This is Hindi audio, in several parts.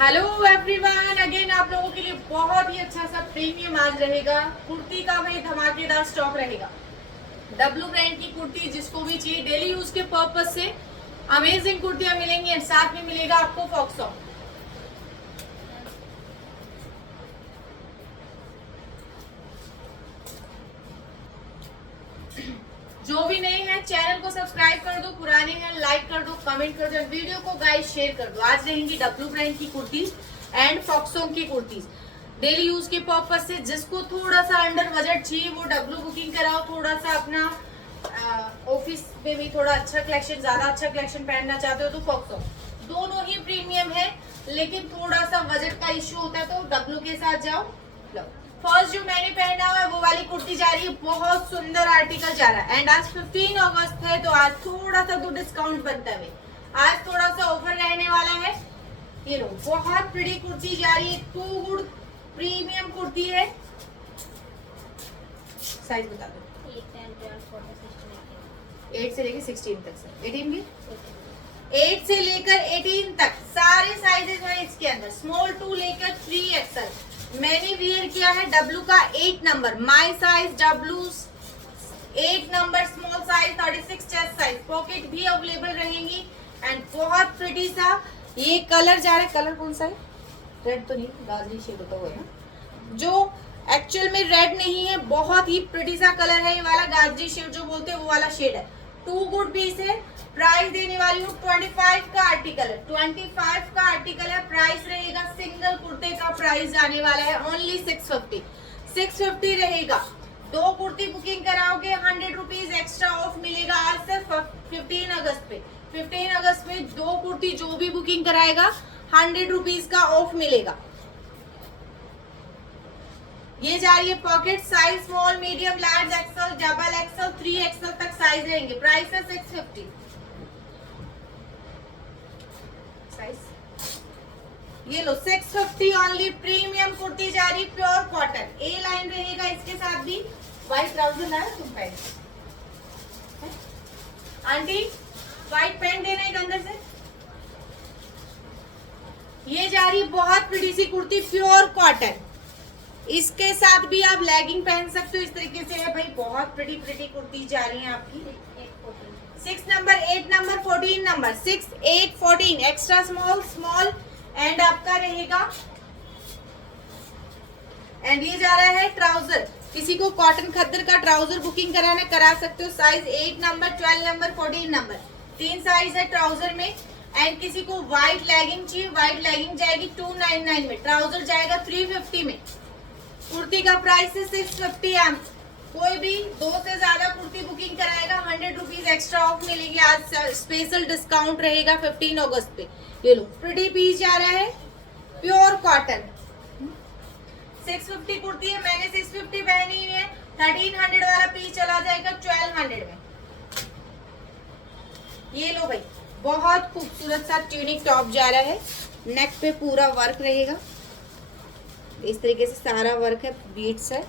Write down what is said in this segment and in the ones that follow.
हेलो एवरीवन, अगेन आप लोगों के लिए बहुत ही अच्छा सा प्रीमियम आज रहेगा। कुर्ती का भाई धमाकेदार स्टॉक रहेगा। डब्लू ब्रांड की कुर्ती जिसको भी चाहिए डेली यूज के पर्पज से अमेजिंग कुर्तियां मिलेंगी और साथ में मिलेगा आपको फॉक्सॉन। जो भी नए हैं चैनल को सब्सक्राइब कर दो, पुराने हैं लाइक कर दो, कमेंट कर दो, वीडियो को गाइस शेयर कर दो। आज रहेंगी डब्लू ब्रांड की कुर्तीज एंड फॉक्सॉन की कुर्तीज डेली यूज के पर्पज से। जिसको थोड़ा सा अंडर बजट चाहिए वो डब्लू बुकिंग कराओ। थोड़ा सा अपना ऑफिस में भी थोड़ा अच्छा कलेक्शन, ज्यादा अच्छा कलेक्शन पहनना चाहते हो तो फॉक्सॉन। दोनों ही प्रीमियम है लेकिन थोड़ा सा बजट का इश्यू होता है तो डब्लू के साथ जाओ। लो फर्स्ट जो मैंने पहना हुआ है वो वाली कुर्ती जा रही है, बहुत सुंदर आर्टिकल जा रहा है। एंड आज 15 अगस्त है तो आज थोड़ा सा तो डिस्काउंट बनता है। आज थोड़ा सा ऑफर रहने वाला है। ये लो बहुत प्रीटी कुर्ती जा रही है, टू गुड प्रीमियम कुर्ती है। साइज बता दो। 8 से लेकर 16 तक सर। 18 भी 8 से लेकर 18 तक सारे साइजेस हैं इसके अंदर, स्मॉल टू लेकर 3XL। मैंने वियर किया है डब्लू का 8 नंबर, माई size W 8 number, small size 36 chest size. Pocket भी अवेलेबल रहेंगी एंड बहुत प्रिटी सा ये कलर जा रहा है। कलर कौन सा है? रेड तो नहीं, गाजरी शेड होता हुआ है ना, जो एक्चुअल में रेड नहीं है। बहुत ही प्रिटी सा कलर है ये वाला, गाजरी शेड जो बोलते हैं वो वाला शेड है। टू गुड पीस है। प्राइस देने वाली हूँ 25 का आर्टिकल है, 25 का आर्टिकल है। प्राइस रहेगा सिंगल कुर्ते का प्राइस जाने वाला है ओनली 650 रहेगा। दो कुर्ती बुकिंग कराओगे 100 रुपीज एक्स्ट्रा ऑफ मिलेगा आज से 15 अगस्त पे। 15 अगस्त में दो कुर्ती जो भी बुकिंग कराएगा 100 रुपीज का ऑफ मिलेगा। ये जा रही है pocket size, small medium large axle double axle 3XL तक साइज रहेंगे। प्राइस है 650। ये लो 650 ओनली प्रीमियम कुर्ती जा रही, प्योर कॉटन, ए लाइन रहेगा इसके साथ भी। व्हाइट ट्राउजर ना तुम पहन आंटी, व्हाइट पैंट देना एक अंदर से। ये जा रही बहुत प्रीटी सी कुर्ती, प्योर कॉटन। इसके साथ भी आप लेगिंग पहन सकते हो, इस तरीके से है भाई। बहुत प्रीटी प्रीटी कुर्ती जा रही है आपकी। 6 number, 8 number, 14 number, 6, 8, 14 extra small, small and आपका रहेगा। एंड ये जा रहा है ट्राउजर। किसी को कॉटन खद्दर का ट्राउजर बुकिंग कराना करा सकते हो। Size 8 number, 12 number, 14 number, 3 size है ट्राउजर में। एंड किसी को व्हाइट लेगिंग चाहिए, व्हाइट लेगिंग जाएगी 299 में, ट्राउजर जाएगा 350 में। कुर्ती का प्राइस है 650। कोई भी दो से ज्यादा कुर्ती बुकिंग कराएगा 100 रुपीज एक्स्ट्रा ऑफ मिलेगी। आज स्पेशल डिस्काउंट रहेगा 15 अगस्त पे। ये लो प्रिटी पीस जा रहा है, प्योर कॉटन। 650 कुर्ती है, मैंने 650 पहनी हुई है। 1300 वाला पीस चला जाएगा 1200 में। ये लो भाई बहुत खूबसूरत सा ट्यूनिक टॉप जा रहा है। नेक पे पूरा वर्क रहेगा, इस तरीके से सारा वर्क है, बीट्स है।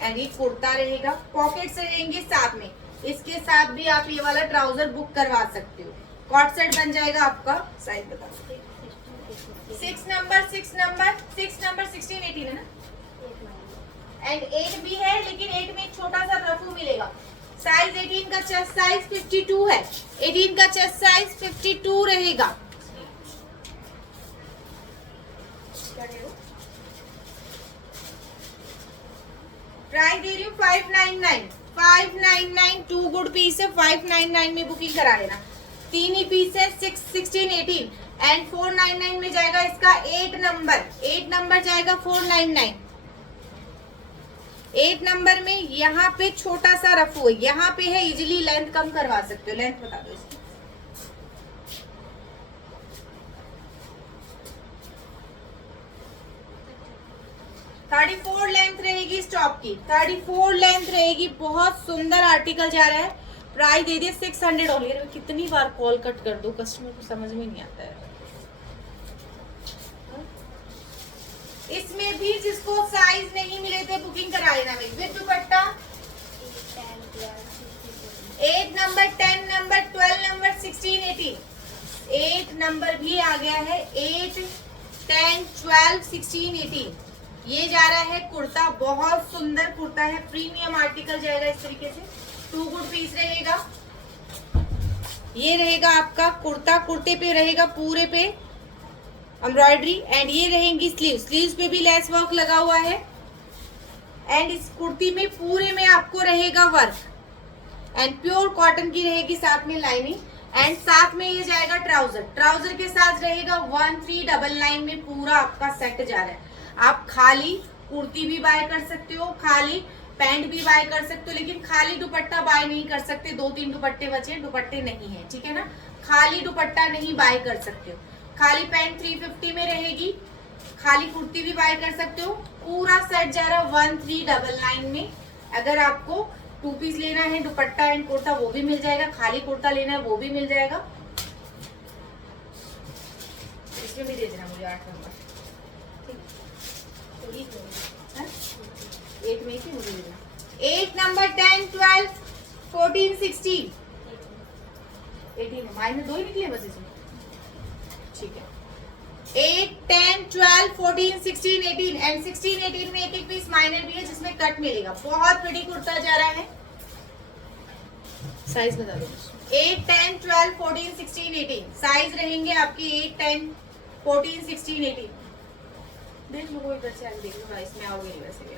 एंड ये कुर्ता रहेगा, पॉकेट्स रहेंगे साथ में। इसके साथ भी आप ये वाला ट्राउजर बुक करवा सकते हो, कॉट सेट बन जाएगा आपका। साइज बता दो। 6 नंबर, 6 नंबर, 6 नंबर 16, 18 है ना। एंड 8 भी है लेकिन 8 में छोटा सा रफू मिलेगा। साइज 18 का चेस्ट साइज 52 है, 18 का चेस्ट साइज 52 रहेगा। प्राइस दे रही हूँ 599 टू गुड पीस है। 599 में बुकिंग करा लेना। 3 ही पीस है, 6, 16, 18 एंड 499 में जाएगा इसका 8 नंबर। 8 नंबर जाएगा 499। 8 नंबर में यहाँ पे छोटा सा रफू है, यहाँ पे है, इजिली लेंथ कम करवा सकते हो। लेंथ बता दो इसकी। 34 लेंथ रहेगी इस टॉप की, 34 लेंथ रहेगी। बहुत सुंदर आर्टिकल जा रहा है। प्राइस दे दिए 600 ओनली। कितनी बार कॉल कट कर दो, कस्टमर को समझ में नहीं आता है। इसमें भी जिसको साइज नहीं मिले थे बुकिंग करा लेना। With dupatta 8 number, 10 number, 12 number, 16, 18 8 number भी आ गया है। 8, 10, 12, 16, 18। ये जा रहा है कुर्ता, बहुत सुंदर कुर्ता है, प्रीमियम आर्टिकल जाएगा इस तरीके से। 2 गुड पीस रहेगा। ये रहेगा आपका कुर्ता, कुर्ते पे रहेगा पूरे पे एम्ब्रॉयडरी एंड ये रहेंगी स्लीव्स, स्लीव्स पे भी लेस वर्क लगा हुआ है एंड इस कुर्ती में पूरे में आपको रहेगा वर्क एंड प्योर कॉटन की रहेगी साथ में लाइनिंग एंड साथ में ये जाएगा ट्राउजर, ट्राउजर के साथ रहेगा 1399 में पूरा आपका सेट जा रहा है। आप खाली कुर्ती भी बाय कर सकते हो, खाली पैंट भी बाय कर सकते हो, लेकिन खाली दुपट्टा बाय नहीं कर सकते। 2-3 दुपट्टे बचे, दुपट्टे नहीं है, ठीक है ना, खाली दुपट्टा नहीं बाय कर सकते हो। खाली पैंट 350 में रहेगी, खाली कुर्ती भी बाय कर सकते हो। पूरा सेट जा रहा है 1399 में। अगर आपको 2 पीस लेना है, दुपट्टा एंड कुर्ता, वो भी मिल जाएगा, खाली कुर्ता लेना है वो भी मिल जाएगा। इसमें भी दे देना मुझे 8 नंबर, ठीक है, 8 में ही मुझे दे देना। 8 नंबर 10, 12, 14, 16, 18 माइनस 2 ही निकले बस इसमें, ठीक है। 8, 10, 12, 14, 16, 18 एंड 16, 18 में एक पीस माइनर भी है जिसमें कट मिलेगा। बहुत बड़ी कुर्ता जा रहा है। साइज बता दो। 8, 10, 12, 14, 16, 18 साइज रहेंगे आपके 8, 10, 14, 16, 18। देख लो, इधर से देख लो, इसमें आओगे नहीं वैसे भी।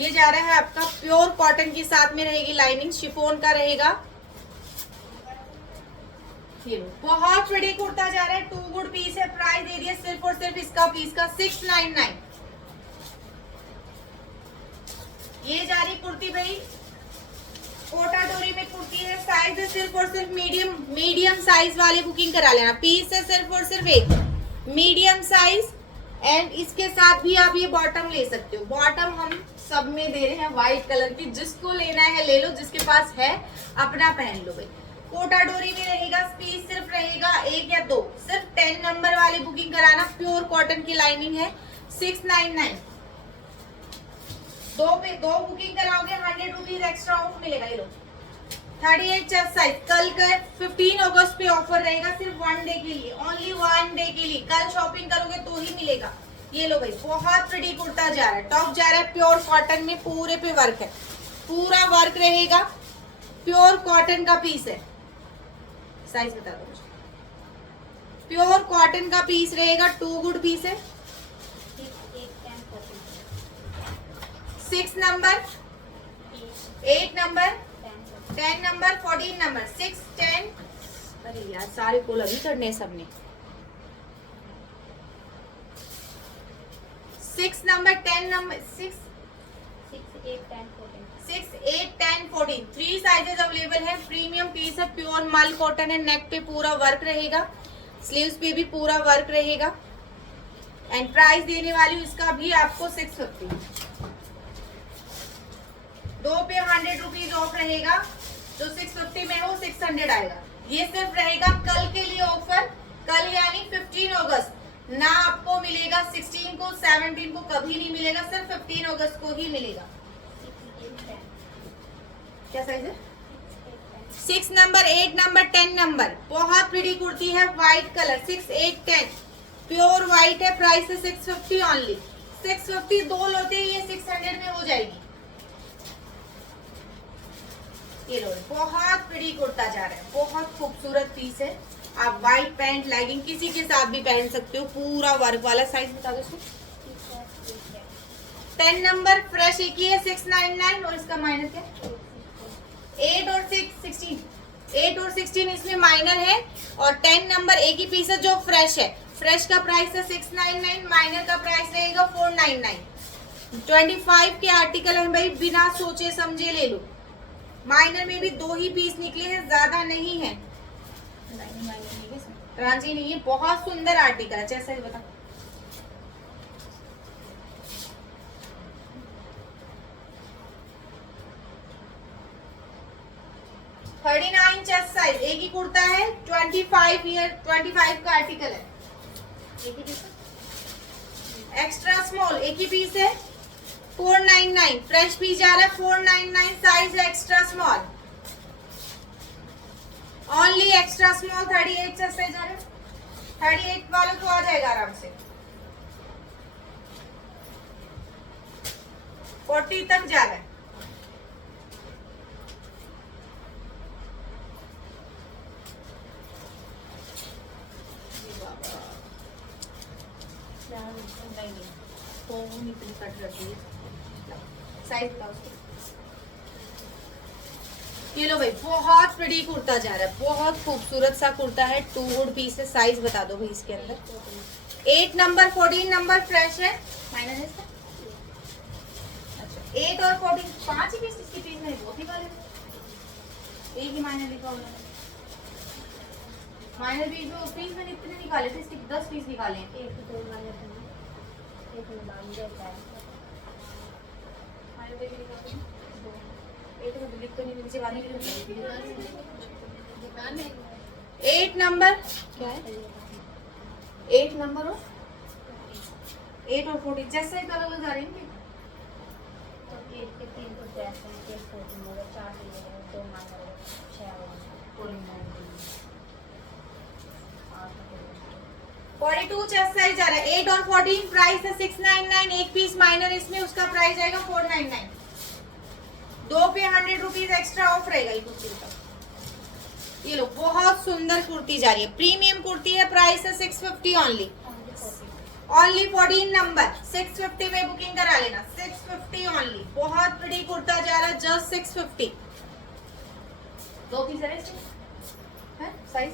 ये जा रहा है आपका प्योर कॉटन के साथ में रहेगी लाइनिंग, शिफॉन का रहेगा। ये लो, बहुत बड़ी कुर्ता जा रहा है, 2 गुड पीस है। प्राइस दे दिया सिर्फ और सिर्फ इसका पीस का 699। ये जा रही कुर्ती भाई, कोटा डोरी में कुर्ती है, साइज है सिर्फ और सिर्फ मीडियम साइज वाले बुकिंग करा लेना। पीस है सिर्फ और सिर्फ एक मीडियम साइज एंड इसके साथ भी आप ये बॉटम ले सकते हो। बॉटम हम सब में दे रहे हैं व्हाइट कलर की, जिसको लेना है ले लो, जिसके पास है अपना पहन लो भाई। कोटा डोरी में रहेगा, पीस सिर्फ रहेगा 1 या 2, सिर्फ 10 नंबर वाली बुकिंग कराना। प्योर कॉटन की लाइनिंग है, 699। 2 बुकिंग कराओगे 100 रुपीज एक्स्ट्रा ऑफ मिलेगा। ये लो 38 चेस्ट साइज। कल का 15 अगस्त पे ऑफर रहेगा, सिर्फ 1 डे के लिए, ओनली 1 डे के लिए। कल शॉपिंग करोगे तो ही मिलेगा। ये लो भाई, बहुत प्रिटी कुर्ता जा रहा है, टॉप जा रहा है प्योर कॉटन में, पूरे पे वर्क है, पूरा वर्क रहेगा, प्योर कॉटन का पीस है। साइज बता दो मुझे। प्योर कॉटन का पीस रहेगा, 2 गुड पीस है। 6 नंबर, 8 नंबर, 10 नंबर, 14 नंबर, 6, 10। अरे यार, सारे कोल अभी करने हैं सबने। 6 नंबर, 10 नंबर, 6, 8, 10, 14 3 साइजेस अवेलेबल है। प्रीमियम पीस है, प्योर मल कॉटन है, नेक पे पूरा वर्क रहेगा, स्लीव्स पे भी पूरा वर्क रहेगा एंड प्राइस देने वाली हूँ इसका भी आपको 650। 2 पे 100 रुपीज ऑफ रहेगा, जो 650 में हो 600 आएगा। ये सिर्फ रहेगा कल के लिए ऑफर, कल यानी 15 अगस्त। ना आपको मिलेगा 16 को, 17 को कभी नहीं मिलेगा, सिर्फ 15 अगस्त को ही मिलेगा। क्या साइज है? 6 नंबर, 8 नंबर, 10 नंबर। बहुत प्रिटी कुर्ती है, व्हाइट कलर, 6, 8, 10 प्योर व्हाइट है। प्राइस है 650 ओनली, 650। 2 लोटे ये 600 में हो जाएगी। ये लो, बहुत प्रिटी कुर्ता जा रहा है, बहुत खूबसूरत पीस है। आप व्हाइट पैंट लेगिंग किसी के साथ भी पहन सकते हो, पूरा वर्क वाला। साइज बता दो। 10 नंबर फ्रेश एक ही है, 699 और इसका माइनर क्या? 8 और 6, 16। 8 और 16 इसमें माइनर है और 10 नंबर एक ही पीस है जो फ्रेश है। फ्रेश का प्राइस है 699, माइनर का प्राइस रहेगा 499। 25 के आर्टिकल है भाई, बिना सोचे समझे ले लो। माइनर में भी 2 ही पीस निकले हैं, ज्यादा नहीं है, रांची नहीं है। बहुत सुंदर आर्टिकल है, जैसा ही बता। $39 चेस्ट साइज, एक ही कुर्ता है, 25 का आर्टिकल है, एक ही पीस है। एक्स्ट्रा स्मॉल एक ही पीस है, 499। फ्रेश पीस जा रहा है 499, साइज है extra small, only extra small. 38 chest size जा रहा है, 38 वालों को आ जाएगा आराम से। 40 तक जा रहा है। साइज बताओ। ये लो भाई, बहुत प्रिटी कुर्ता जा रहा है, बहुत खूबसूरत सा कुर्ता है, 2 गुड पीस है। साइज बता दो भाई इसके अंदर। 8 नंबर 14 नंबर फ्रेश है, माइनस है इसका। अच्छा 8 और 14 5 ही पीस इसकी पीस में बहुत ही वाले एक ही माइनस लिखा हुआ है। माइनस भी जो पीस में इतने निकाले थे, इसके 10 पीस निकाले हैं। एक तो माइनस है, एक में नाम देता है माइनस भी निकाले हैं। एक तो लिख तो नहीं, नीचे वाली दुकान में 8 नंबर क्या है, 8 नंबर और 8 और 14 जैसे ही कलर लगा रहे हैं। तो 1 के 3 को जैसे हैं, 1 14 होगा, 4 2 माइनस 6 42 चेस्ट साइज जा रहा है। 8 और 14 प्राइस है 699, एक पीस माइनर इसमें, उसका प्राइस आएगा 499। 2 पे 100 रुपीज एक्स्ट्रा ऑफ रहेगा ये कुर्ती का। ये लो बहुत सुंदर कुर्ती जा रही है, प्रीमियम कुर्ती है, प्राइस है 650 ओनली। ओनली 14 नंबर 650 में बुकिंग करा लेना, 650 ओनली। बहुत बड़ी कुर्ता जा रहा है, जस्ट 650। 2 पीस है साइज,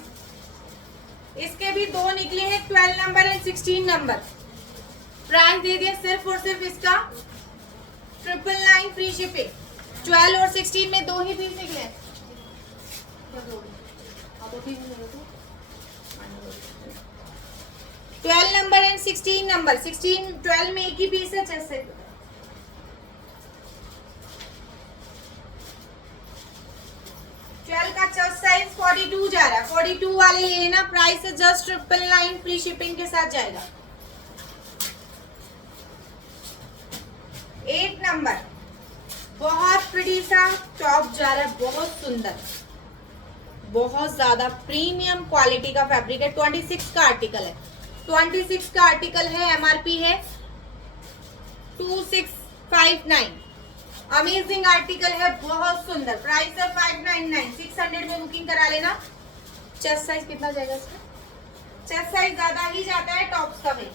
इसके भी 2 निकले हैं, 12 नंबर एंड 16 नंबर। प्राइस दे दिया सिर्फ और सिर्फ इसका 999 फ्री शिपिंग। 12 और 16 में 2 ही पीस निकले। 12 नंबर एंड 16 नंबर। 16 12 में एक ही पीस है जैसे। का चेस्ट साइज 42 जा रहा है, 42 वाले ले लेना, प्राइस है जस्ट 999 फ्री शिपिंग के साथ जाएगा। 8 नंबर बहुत प्रिटी सा टॉप जा रहा है, बहुत सुंदर, बहुत ज्यादा प्रीमियम क्वालिटी का फैब्रिक है। 26 का आर्टिकल है, 26 का आर्टिकल है, एमआरपी है 2659। अमेजिंग आर्टिकल है, बहुत सुंदर, प्राइस है 599। 600 में बुकिंग करा लेना। चेस्ट साइज कितना जाएगा इसका? चेस्ट साइज ज्यादा ही जाता है टॉप्स का भी,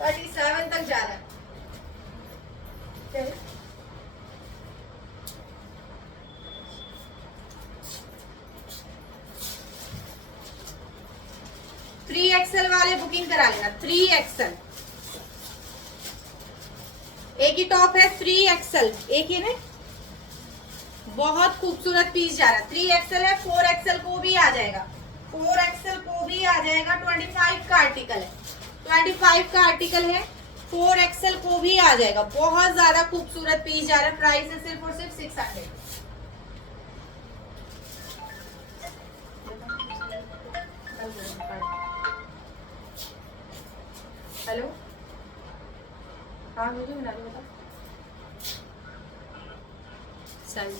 37 तक जा रहा है। थ्री एक्सएल वाले बुकिंग करा लेना, 3 एक्सएल। एक ही टॉप है 3 एक्सएल, एक ही ने बहुत खूबसूरत पीस जा रहा है। 3 एक्सएल है, 4 एक्सएल को भी आ जाएगा, 4 एक्सएल को भी आ जाएगा। 25 का आर्टिकल है, 25 का आर्टिकल है, 4 एक्सएल को भी आ जाएगा। बहुत ज्यादा खूबसूरत पीस जा रहा है, प्राइस है सिर्फ और सिर्फ 600। हेलो, हाँ मुझे बना दो, बता साइज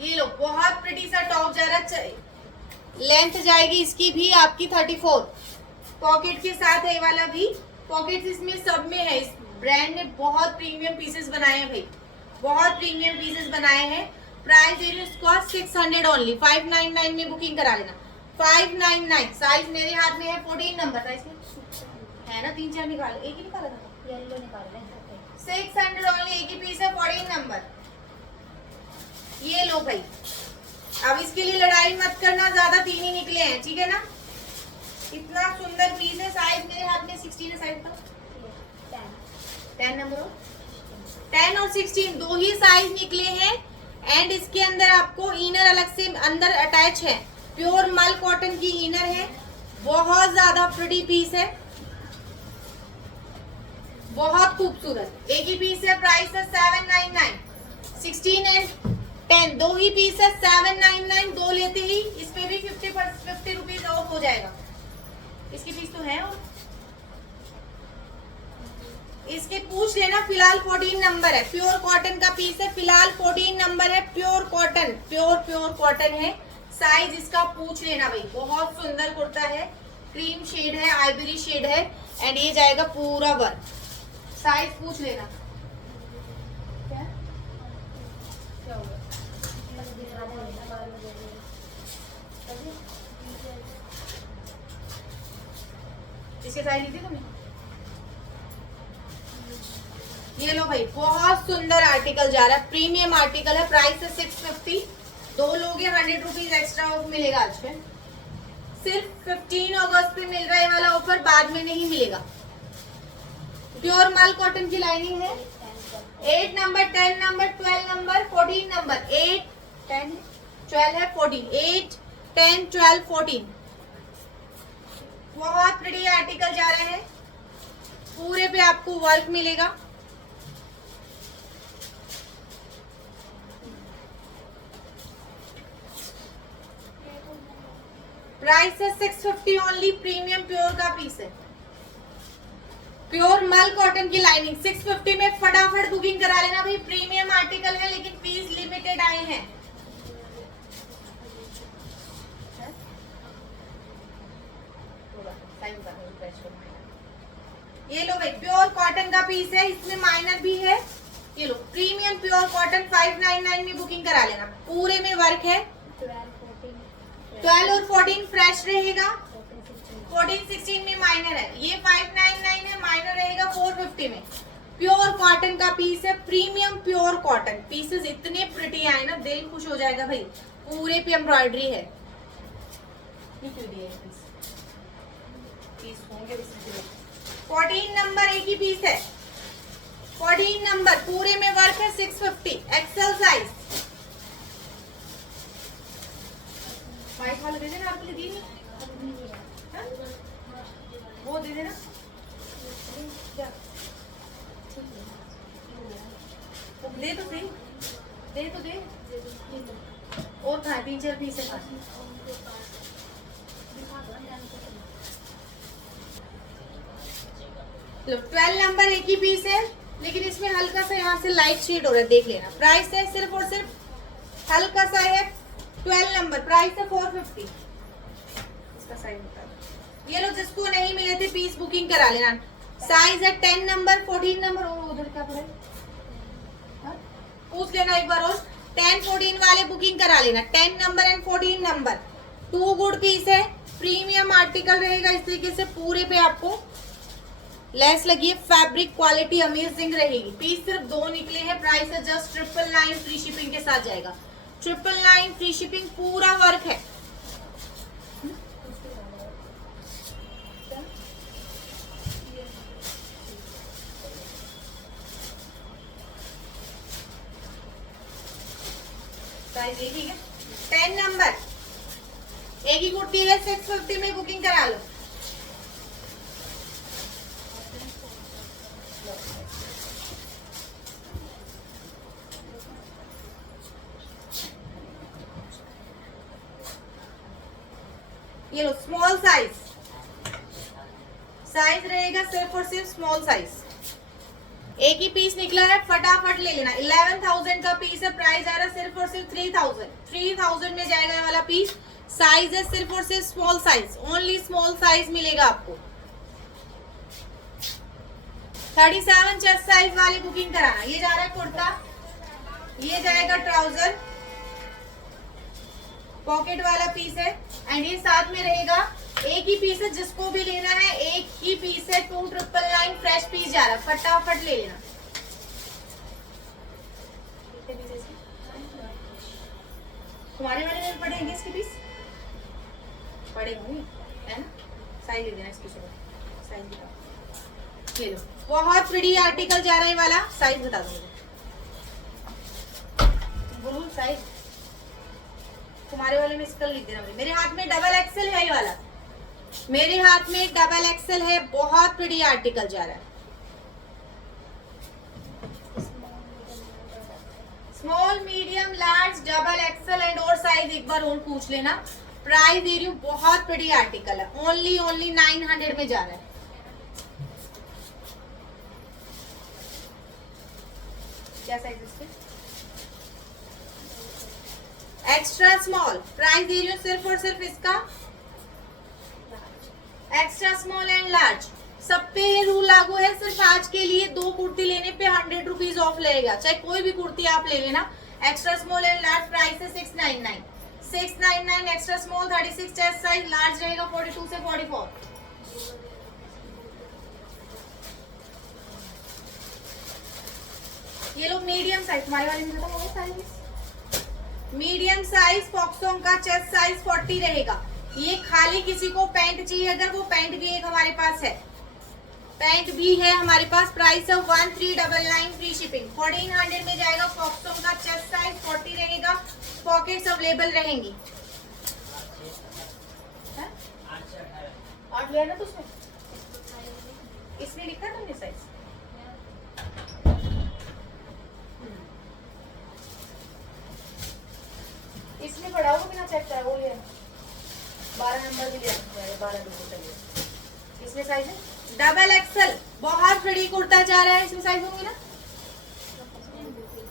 ये लो बहुत प्रिटी सा टॉप जा रहा है। लेंथ जाएगी इसकी भी आपकी 34, पॉकेट के साथ है। ये वाला भी पॉकेट इसमें सब में है। इस ब्रांड ने बहुत प्रीमियम पीसेस बनाए हैं भाई, बहुत प्रीमियम पीसेस बनाए हैं। प्राइस है इसका 600 ओनली। 599 में बुकिंग करा लेना, 599। साइज मेरे हाथ में है 14 नंबर साइज में है ना, 3-4 निकाल, एक ही निकाला था, येलो निकाल लें। 600 ओनली, एक ही पीस है, 14 नंबर। ये लो भाई, अब इसके लिए लड़ाई मत करना, ज्यादा 3 ही निकले हैं, ठीक है ना। इतना सुंदर पीस है। साइज मेरे हाथ में 16 है, साइज का 10 नंबर, 10 और 16 2 ही साइज निकले हैं। एंड इसके अंदर आपको इनर अलग से अंदर अटैच है, प्योर मल कॉटन की इनर है। बहुत ज्यादा प्रिटी पीस है, बहुत खूबसूरत, एक ही पीस है। प्राइस है 799। 16 एंड 10 2 ही पीस है, 799। 2 लेते ही इस पे भी 50 रुपीज ऑफ हो जाएगा। इसकी पीस तो है, और इसके पूछ लेना। फिलहाल 14 नंबर है, प्योर कॉटन का पीस है। फिलहाल 14 नंबर है, प्योर कॉटन, प्योर कॉटन है। साइज इसका पूछ लेना भाई, बहुत सुंदर कुर्ता है, क्रीम शेड है, आइवरी शेड है एंड ये जाएगा पूरा वर्क। साइज पूछ लेना। क्या क्या होगा? इसके साइज ली थी तुमने? ये लो भाई, बहुत सुंदर आर्टिकल जा रहा है, प्रीमियम आर्टिकल है, प्राइस है 650। 2 लोग 100 रुपीज एक्स्ट्रा ऑफ मिलेगा आज पे। सिर्फ 15 अगस्त पे मिल रहा है वाला ऑफर, बाद में नहीं मिलेगा। प्योर माल कॉटन की लाइनिंग है। 8 नंबर, 10 नंबर, 12 नंबर, 14 नंबर, 8 10 12 है, 14, 8 10 12 14। बहुत प्रिटी आर्टिकल जा रहे हैं, पूरे पे आपको वर्क मिलेगा। प्राइस है 650 ओनली, प्रीमियम प्योर का पीस है, प्योर मल कॉटन की लाइनिंग। 650 में फटाफट बुकिंग करा लेना भाई, प्रीमियम आर्टिकल है लेकिन पीस लिमिटेड आए हैं। ये लो भाई, प्योर कॉटन का पीस है, इसमें माइनर भी है। ये लो प्रीमियम प्योर कॉटन, 599 में बुकिंग करा लेना। पूरे में वर्क है, 12 और 14 फ्रेश रहेगा, 14 16 में माइनर है। ये 599 है, माइनर रहेगा 450 में। प्योर कॉटन का पीस है, प्रीमियम प्योर कॉटन। पीसेस इतने प्रिटी आए ना, दिल खुश हो जाएगा भाई। पूरे पे एम्ब्रॉयडरी है। पीस होंगे 14 नंबर, एक ही पीस है। 14 नंबर पूरे में वर्क है, 650 एक्सेल साइज। व्हाइट वाला दे देना, आपके लिए दी नहीं? वो दे देना। दे तो सही, दे तो दे। और कहा 3-4 पीस है। 12 नंबर एक ही पीस है, लेकिन इसमें हल्का सा यहाँ से लाइट शेड हो रहा है, देख लेना। प्राइस है सिर्फ और सिर्फ हल्का सा है, 12 नंबर, प्राइस है 450। इसका साइज बता दो। ये लो, जिसको नहीं मिले थे पीस बुकिंग करा लेना। साइज है 10 नंबर, 14 नंबर। और उधर क्या पड़ा है पूछ लेना एक बार और। 10 14 वाले बुकिंग करा लेना, 10 number and 14 number. 2 good piece है, प्रीमियम आर्टिकल रहेगा। इस तरीके से पूरे पे आपको लेस लगी है, फैब्रिक क्वालिटी अमेजिंग रहेगी। पीस सिर्फ 2 निकले हैं, प्राइस है जस्ट 999, फ्री शिपिंग के साथ जाएगा। 999 फ्री शिपिंग, पूरा वर्क है। साइज ठीक है, 10 नंबर एक ही कुर्ती है, 650 में बुकिंग करा लो। ये लो स्मॉल साइज, साइज रहेगा सिर्फ और सिर्फ स्मॉल साइज। एक ही पीस निकला है, फटाफट ले लेना। 11,000 का पीस है, प्राइस आ रहा है सिर्फ और सिर्फ 3,000। 3,000 में जाएगा ये वाला पीस। साइज है सिर्फ और सिर्फ small size, only small size मिलेगा आपको। 37 चेस्ट साइज वाले बुकिंग कराना। ये जा रहा है कुर्ता, ये जाएगा ट्राउजर, पॉकेट वाला पीस है एंड ये साथ में रहेगा। एक ही पीस है, जिसको भी लेना है एक ही पीस है। 2999 फ्रेश पीस जा रहा है, फटाफट ले लेना। तुम्हारे वाले में पड़ेंगे इसके पीस, पड़ेंगे है ना। साइज ले देना इसकी, साइज बताओ। ले लो, बहुत प्रिटी आर्टिकल जा रहा है वाला। साइज बता दो मुझे, साइज तुम्हारे वाले में इसका लिख देना। मेरे हाथ में डबल एक्सेल है ये वाला, मेरे हाथ में डबल एक्सेल है। बहुत प्रिटी आर्टिकल जा रहा है। Small, medium, large, double XL and और साइज एक बार और पूछ लेना। प्राइस दे रही हूँ, बहुत प्रिटी आर्टिकल है। ओनली 900 में जा रहा है। क्या साइज इसके? Extra small. प्राइस दे रही हूँ सिर्फ और सिर्फ इसका एक्स्ट्रा स्मॉल एंड लार्ज सब पे ये रूल लागू है। सिर्फ आज के लिए 2 कुर्ती लेने पे 100 रुपीज ऑफ लगेगा, चाहे कोई भी कुर्ती आप ले लेना। Extra small and large price है 699। 699 extra small 36 chest size, large रहेगा 42 से 44। ये लोग मीडियम साइज, तुम्हारे वाले में खत्म हो गए साइज। मीडियम साइज फॉक्सोंग का चेस्ट साइज 40 रहेगा। ये खाली किसी को पैंट चाहिए अगर, वो पैंट भी एक हमारे पास है, पैंट भी है हमारे पास। प्राइस है 1399 फ्री शिपिंग। 1400 में जाएगा। फॉक्सोंग का चेस्ट साइज 40 रहेगा। पॉकेट्स अवेलेबल रहेंगी। 8 लिया ना तो उसमें, इसमें लिखा तुमने साइज। इसमें पड़ा होगा बिना चेक करा, वो लिया 12 नंबर भी लिया, 12 बिल्कुल चलिए। इसमें साइज है डबल एक्सल, बहुत बड़ी कुर्ता जा रहा है। इसमें साइज होंगे ना,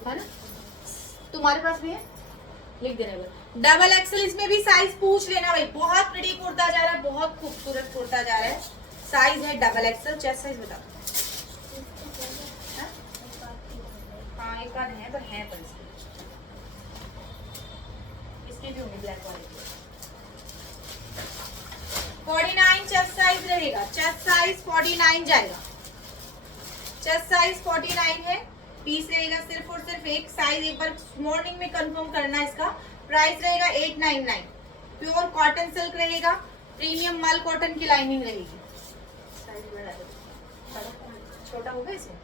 है ना? तुम्हारे पास भी है, लिख देना डबल एक्सल। इसमें भी साइज पूछ लेना भाई, बहुत बड़ी कुर्ता जा रहा है, बहुत खूबसूरत कुर्ता जा रहा है। साइज है डबल एक्सल। चेस्ट साइज बता। हाँ एक आध है, पर है, पर इसके भी होंगे ब्लैक वाले। 49 चेस्ट साइज रहेगा। चेस्ट साइज 49 जाएगा। चेस्ट साइज 49 है। पीस रहेगा सिर्फ और सिर्फ एक। साइज एक बार मॉर्निंग में कंफर्म करना इसका। प्राइस रहेगा 899। प्योर कॉटन सिल्क रहेगा। प्रीमियम मल कॉटन की लाइनिंग रहेगी। साइज बड़ा है, छोटा होगा इसमें।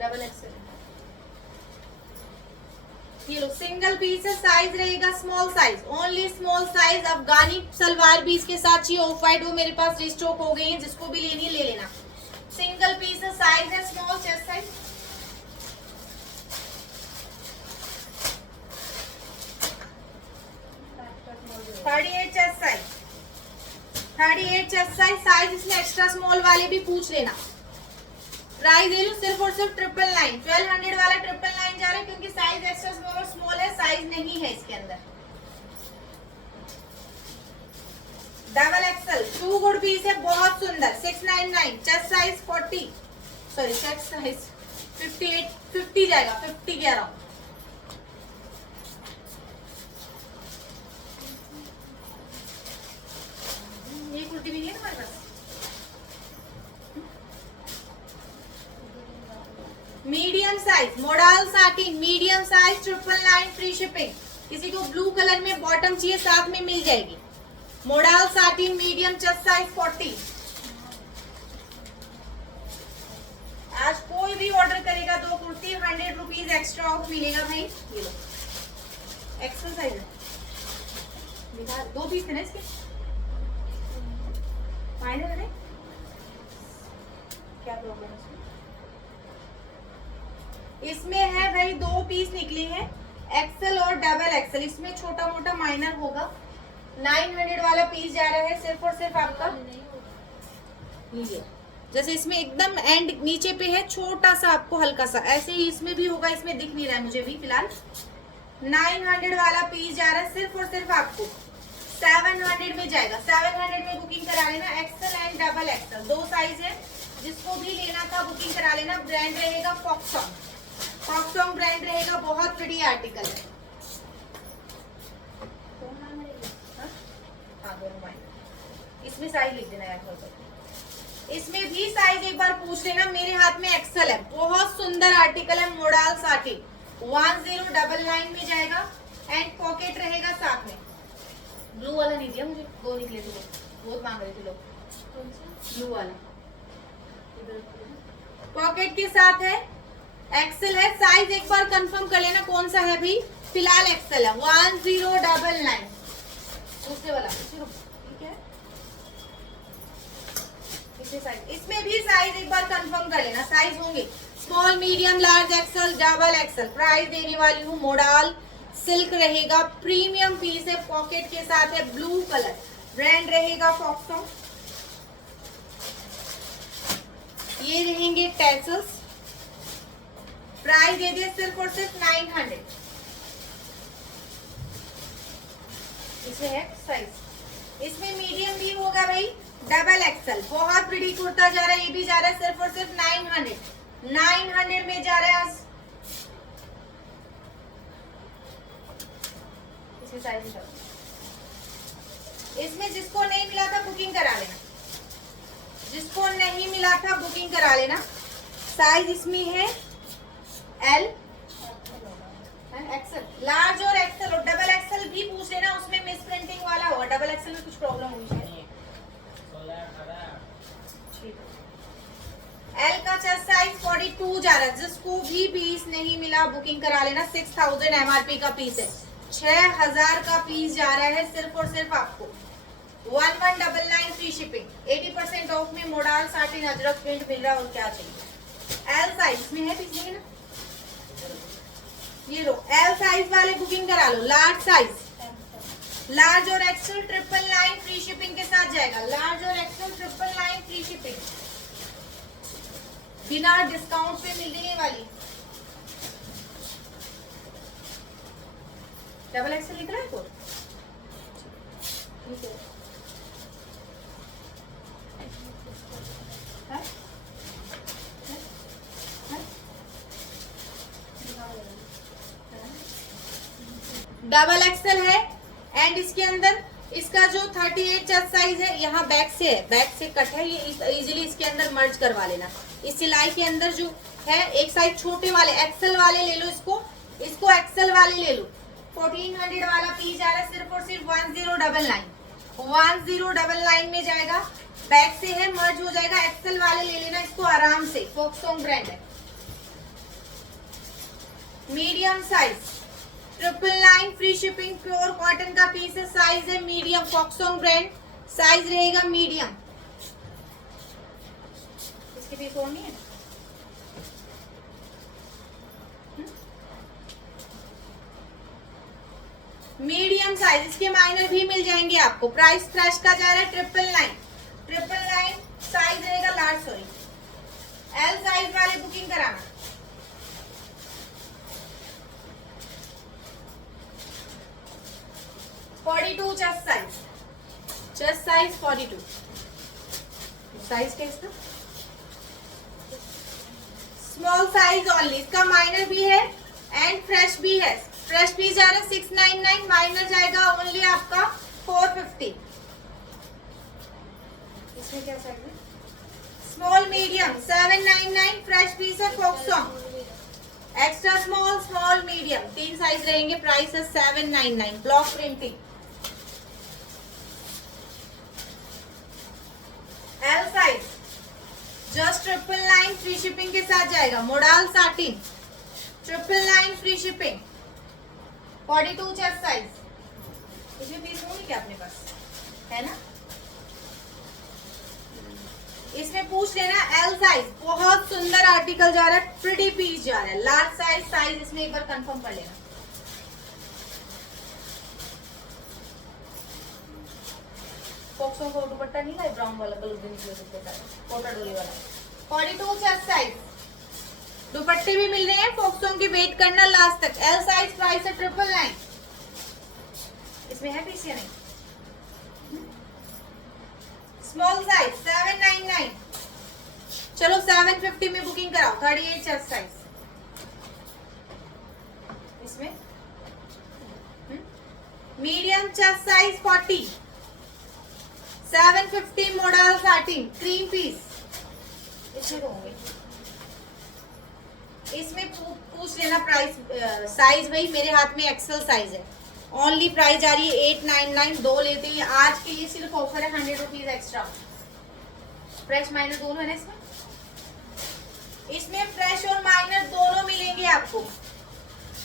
Double XL. ये लो सिंगल पीस है। साइज रहेगा small size, only small size. Afghani salwar भी इसके साथ चाहिए ऑफ वाइट, वो मेरे पास रिस्टॉक हो गई है, जिसको भी लेनी ले लेना। सिंगल पीस है। साइज है small. Chest size 38 chest size. 38 chest size. Size इसमें एक्स्ट्रा स्मॉल वाले भी पूछ लेना। प्राइस ले लो सिर्फ और सिर्फ 999। 1200 वाला 999 जा रहा है, क्योंकि साइज एक्स्ट्रा स्मॉल और स्मॉल है, साइज नहीं है इसके अंदर। डबल एक्सल 2 गुड पीस है, बहुत सुंदर। 699। Chest size 40, sorry chest size 58, 50 जाएगा, 50 कह रहा हूँ। ये कुर्ती भी नहीं है तुम्हारे पास? Medium size modal satin, medium size 999 free shipping. किसी को ब्लू कलर में बॉटम चाहिए, साथ में मिल जाएगी। Modal satin medium, chest size 40। आज कोई भी ऑर्डर करेगा 2 कुर्ती 100 रुपीज एक्स्ट्रा ऑफ मिलेगा भाई। ये लो एक्सेल साइज है, 2 पीस थे ना इसके। फाइनल है, क्या प्रॉब्लम है इसमें? है भाई 2 पीस निकले हैं, एक्सेल और डबल एक्सेल। इसमें छोटा मोटा माइनर होगा। 900 वाला पीस जा रहा है सिर्फ और सिर्फ आपका। ये जैसे इसमें एकदम एंड नीचे पे है, छोटा सा आपको हल्का सा, ऐसे ही इसमें भी होगा। इसमें दिख नहीं रहा है मुझे भी फिलहाल। 900 वाला पीस जा रहा है सिर्फ और सिर्फ आपको 700 में जाएगा। 700 में बुकिंग करा लेना। XL and double XL 2 size है, जिसको भी लेना था बुकिंग करा लेना। ब्रांड रहेगा फॉक्सॉन्ग, फॉक्सॉन्ग ब्रांड रहेगा। बहुत बड़ी आर्टिकल है। इसमें साइज लिख देना यार, इसमें भी साइज एक बार पूछ लेना। मेरे हाथ में एक्सेल है, बहुत सुंदर आर्टिकल है। मोडाल साटिन 1099 में जाएगा एंड पॉकेट रहेगा साथ में। ब्लू वाला नहीं दिया मुझे, 2 निकले थे, बहुत मांग रहे थे लोग। ब्लू वाला पॉकेट के साथ है, एक्सेल है। साइज एक बार कंफर्म कर लेना कौन सा है भाई। फिलहाल एक्सेल है 1099। दूसरे वाला ठीक है, इसमें भी साइज एक बार कंफर्म कर लेना। साइज होंगे small, medium, large, XL, double XL. Price देने वाली हूँ मोडाल सिल्क रहेगा। प्रीमियम पीस है, पॉकेट के साथ है, ब्लू कलर। ब्रांड रहेगा फॉक्सॉन्ग। ये रहेंगे टैसल्स। प्राइस दे दिए सिर्फ और सिर्फ 900। इसमें है साइज, इसमें मीडियम भी होगा भाई, डबल एक्सल, बहुत प्रिटी कुर्ता जा रहा है, ये भी जा रहा है सिर्फ और सिर्फ 900 में जा रहा है। इसमें जिसको नहीं मिला था बुकिंग करा लेना, जिसको नहीं मिला था बुकिंग करा लेना। साइज इसमें है एल, एक्सल, लार्ज और एक्सल, और डबल एक्सल भी पूछ लेना, उसमें मिस प्रिंटिंग वाला होगा, डबल एक्सल में कुछ प्रॉब्लम होगी शायद। एल का चेस्ट साइज 42 जा रहा है, जिसको भी पीस नहीं मिला बुकिंग करा लेना। 6000 एमआरपी का पीस है, 6000 का पीस जा रहा है सिर्फ और सिर्फ आपको 1199 फ्री शिपिंग। 80% ऑफ में मोडाल साटिन अजरक प्रिंट मिल रहा है, और क्या चाहिए। एल साइज में है, पीस ना ये लो, एल साइज वाले बुकिंग करा लो। लार्ज साइज, लार्ज और एक्सेल 999 फ्री शिपिंग के साथ जाएगा। लार्ज और एक्सेल 999 फ्री शिपिंग, बिना डिस्काउंट पे मिलने वाली। डबल एक्सेल लिख रहा है कोड, डबल एक्सेल है। एंड इसके अंदर इसका जो 38 चेस्ट साइज है, यहाँ बैक से है, बैक से कट है, ये इजीली इसके अंदर मर्ज करवा लेना। इस सिलाई के अंदर जो है एक साइज छोटे वाले एक्सेल वाले ले लो, इसको एक्सेल वाले ले लो। 1400 वाला पीस जा रहा है सिर्फ और सिर्फ 1099 में जाएगा। बैक से है, मर्ज हो जाएगा। एक्सेल वाले ले लेना इसको आराम से, फोक्सोंग ब्रांड है। Medium size 999 free shipping, pure cotton का पीस है, साइज है मीडियम, फोक्सोंग ब्रांड, साइज रहेगा मीडियम। इसके पीस और नहीं है, मीडियम साइज। इसके माइनर भी मिल जाएंगे आपको। प्राइस फ्रेश का जा रहा है 999, साइज रहेगा लार्ज, सॉरी एल साइज वाले बुकिंग कराना। चेस्ट साइज 42, साइज क्या इसका, स्मॉल साइज ओनली। इसका माइनर भी है एंड फ्रेश भी है। फ्रेश पीस जा रहा है 699, माइनर जाएगा ओनली आपका 450। इसमें क्या साइज है, स्मॉल मीडियम 799, फ्रेश पीस है फोक्सोंग, extra small, small medium, 3 size रहेंगे। प्राइस है 799, block printing. L size just 999 free shipping के साथ जाएगा। Modal satin 999 free shipping, 42 chest size. इसमें पीस होंगे क्या अपने पास, है ना? इसमें पूछ लेना एल साइज, बहुत सुंदर आर्टिकल जा रहा है, प्रिटी पीस जा रहा है। लार्ज साइज इसमें एक बार कंफर्म कर लेना। फोक्सों को दुपट्टा नहीं लाए, ब्राउन वाला कलर भी निकले कोटा डोली वाला। 42 चेस्ट साइज, दुपट्टे भी मिल रहे हैं। फोक्सों की वेट करना लास्ट तक। एल साइज, प्राइस है 999। इसमें है पीस या नहीं? स्मॉल साइज 799, चलो 750 में बुकिंग कराओ। 38 चेस्ट साइज। इसमें medium chest size 40, 750 modal satin, cream piece. इसमें पूछ लेना प्राइस, साइज भाई मेरे हाथ में एक्सेल साइज है। ओनली प्राइस जा रही है 899, 2 लेते हैं आज के लिए, सिर्फ ऑफर है 100 रुपीज एक्स्ट्रा। फ्रेश माइनर दोनों है ना इसमें? इसमें फ्रेश और माइनर दोनों मिलेंगे आपको।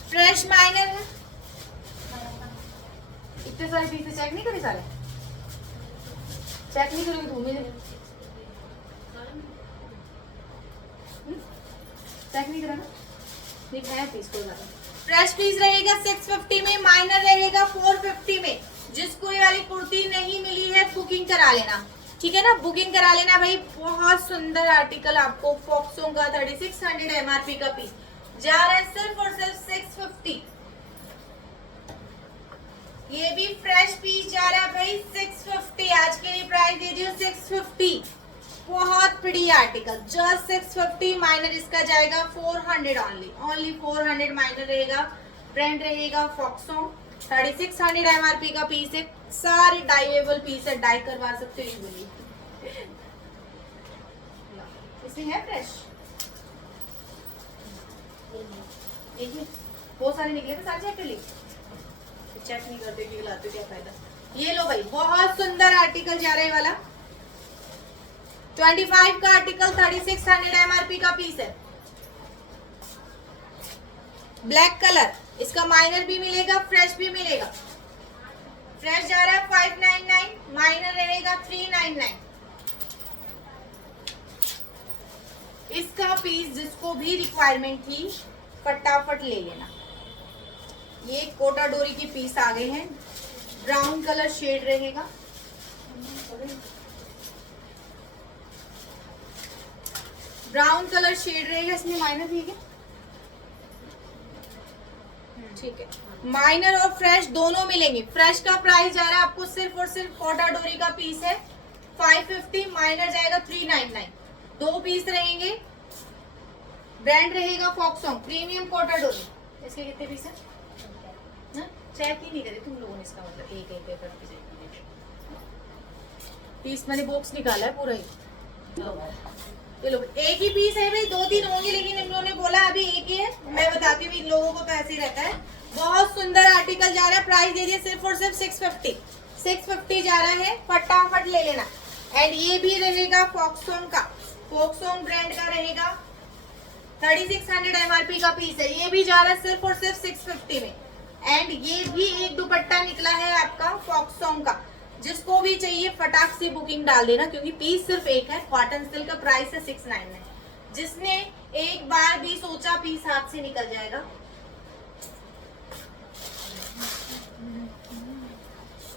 फ्रेश माइनर है, इतने सारे पीस चेक नहीं करे, सारे चेक नहीं करोगे तुम, चेक नहीं करा ना, लिखा है पीस को ज्यादा। फ्रेश पीस रहेगा 650 में, माइनर रहेगा 450 में। जिसको ये वाली कुर्ती नहीं मिली है बुकिंग करा लेना, ठीक है ना? बुकिंग करा लेना भाई। बहुत सुंदर आर्टिकल आपको फॉक्सों का 3600 एमआरपी का पीस जा रहा है सिर्फ और सिर्फ 650। ये भी फ्रेश पीस जा रहा है भाई 650। आज के लिए प्राइस दे दी 650। बहुत प्रिटी आर्टिकल, जस्ट 650 माइनर इसका जाएगा 400 ओनली 400 माइनर रहेगा। ब्रांड रहेगा फॉक्सॉन। 3600 एमआरपी का पीस है। सारे डाइएबल पीस है, डाई करवा सकते हो इजीली। इसमें है फ्रेश, देखिए बहुत सारे निकले थे, सारे चेक कर लीजिए। चेक नहीं करते कि लाते क्या फायदा। ये लो भाई, बहुत सुंदर आर्टिकल जा रहा है वाला। 25 का आर्टिकल, 3600 एमआरपी का पीस है। ब्लैक कलर, इसका माइनर भी मिलेगा, फ्रेश भी मिलेगा। फ्रेश जा रहा है 599, माइनर रहेगा 399। इसका पीस जिसको भी रिक्वायरमेंट थी फटाफट ले लेना। ये कोटा डोरी की पीस आ गए हैं। ब्राउन कलर शेड रहेगा। ब्राउन कलर शेड रहेगा, इसमें माइनर भी है। ठीक है, माइनर और फ्रेश दोनों मिलेंगे। फ्रेश का प्राइस जा रहा है आपको सिर्फ और सिर्फ कोटा डोरी का पीस है 550, माइनर जाएगा 399। दो पीस रहेंगे। ब्रांड रहेगा फॉक्सॉन, प्रीमियम कोटा डोरी। इसके कितने पीस है? चेक ही नहीं करे तुम लोगों ने, इसका मतलब एक एक पेपर पीस मैंने बॉक्स निकाला है पूरा ही। ये लोग एक ही पीस है भाई, दो तीन होंगे लेकिन इन लोगों ने बोला अभी एक ही है। मैं बताती हूँ, इन लोगों को तो ऐसे ही रहता है। बहुत सुंदर आर्टिकल जा रहा है, प्राइस दे दिए सिर्फ और सिर्फ 650 जा रहा है। फटाफट ले लेना। एंड ये भी रहेगा फॉक्सॉन का, फॉक्सॉन ब्रांड का रहेगा। 3600 एमआरपी का पीस है। ये भी जा रहा है सिर्फ और सिर्फ 650 में। एंड ये भी एक दुपट्टा निकला है आपका फॉक्सॉन का। जिसको भी चाहिए फटाक से बुकिंग डाल देना, क्योंकि पीस सिर्फ एक है। कॉटन सिल्क का प्राइस है 699। जिसने एक बार भी सोचा पीस हाथ से निकल जाएगा।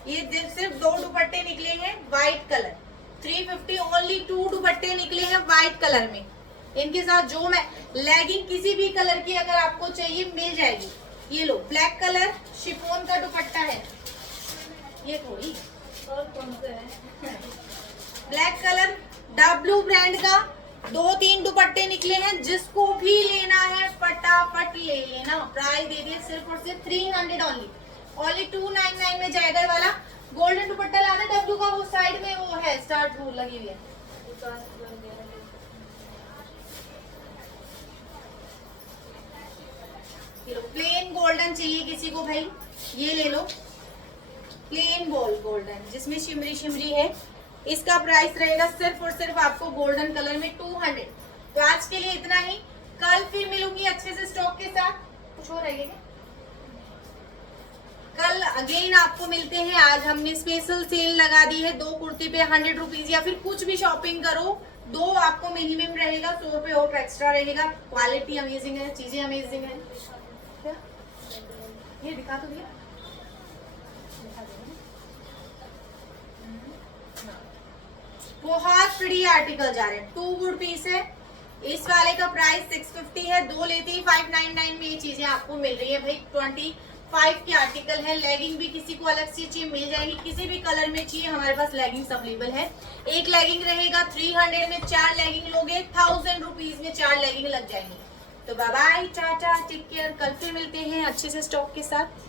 ये सिर्फ दो दुपट्टे निकले हैं व्हाइट कलर, 350 ओनली। 2 दुपट्टे निकले हैं व्हाइट कलर में। इनके साथ जो मैं लेगिंग किसी भी कलर की अगर आपको चाहिए मिल जाएगी। ये लो, ब्लैक कलर शिफॉन का दुपट्टा है। ये थोड़ी और कौन सा है? ब्लैक कलर डब्लू ब्रांड का 2-3 दुपट्टे निकले हैं। जिसको भी लेना है फटाफट ले लेना। प्राइस दे दिए सिर्फ और सिर्फ 300 ओनली 299 में जाएगा वाला। गोल्डन दुपट्टा लाना डब्लू का, वो साइड में वो है स्टार्ट वो लगी हुई है। प्लेन गोल्डन चाहिए किसी को भाई, ये ले लो। प्लेन गोल्डन जिसमें शिमरी शिमरी है। इसका प्राइस रहेगा सिर्फ और सिर्फ आपको गोल्डन कलर में 200। तो आज के लिए इतना ही। कल फिर मिलूंगी अच्छे से स्टॉक के साथ। कुछ और रहेगा? कल अगेन आपको मिलते हैं। आज हमने स्पेशल सेल लगा दी है। 2 कुर्ती पे 100 रुपीज, या फिर कुछ भी शॉपिंग करो 2 आपको मिनिमम रहेगा। 100 रुपए और एक्स्ट्रा रहेगा। क्वालिटी अमेजिंग है, चीजें अमेजिंग है। क्या ये दिखा तो दिया? बहुत फ्री आर्टिकल जा रहे हैं। 2 गुड पीस है। इस वाले का प्राइस 650 है। 2 लेते ही 599 में ये चीजें आपको मिल रही है भाई। 25 के आर्टिकल है। लेगिंग भी किसी को अलग से चाहिए मिल जाएगी। किसी भी कलर में चाहिए हमारे पास लेगिंग्स अवेलेबल है। एक लेगिंग रहेगा 300 में। 4 लेगिंग लोगे 1000 रुपीज में 4 लेगिंग लग जाएंगी। तो bye bye, tata, take care. कल फिर मिलते हैं अच्छे से स्टॉक के साथ।